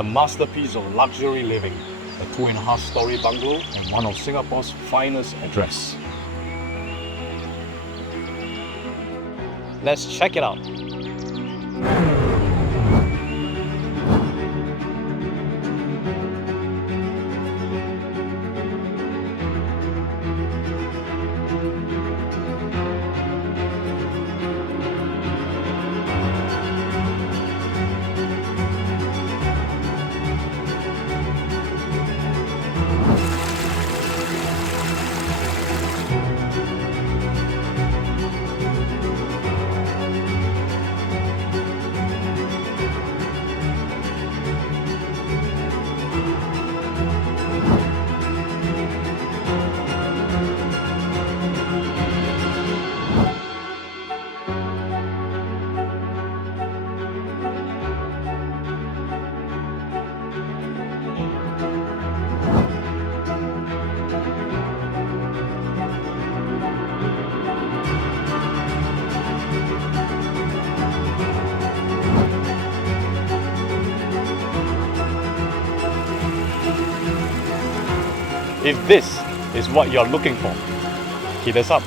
A masterpiece of luxury living, a 2.5-story bungalow and one of Singapore's finest address. Let's check it out. If this is what you're looking for, hit us up.